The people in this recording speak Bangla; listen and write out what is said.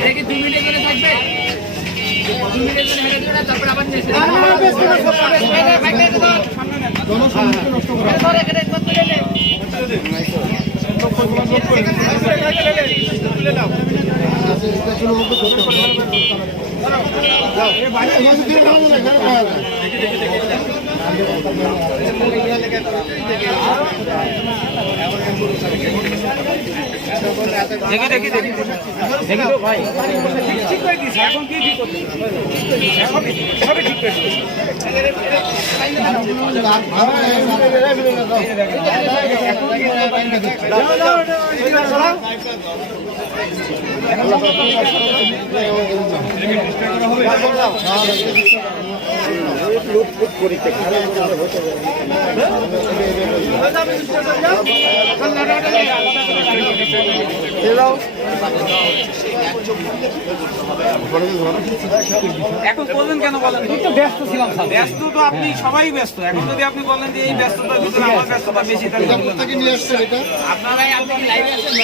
এটা কি 2 মিনিট করে থাকবে? 2 মিনিট করে হেঁটে দিও না, তারপর আবার নিয়ে এসে জনসম্মুখে নষ্ট করা দেখি দেখি দেখি দেখি তো ভাই ঠিক করে দিয়েছে। এখন কি ঠিক করতে এখন সবই ঠিক করে দিয়েছে। এখন বললেন কেন বলেন? একটু ব্যস্ত ছিলাম। ব্যস্ত তো আপনি সবাই ব্যস্ত। এখন যদি আপনি বলেন যে এই ব্যস্ততার ভিতরে আমার ব্যস্ততা বেশি, তাহলে আপনারাই আপনি লাইভে আছেন।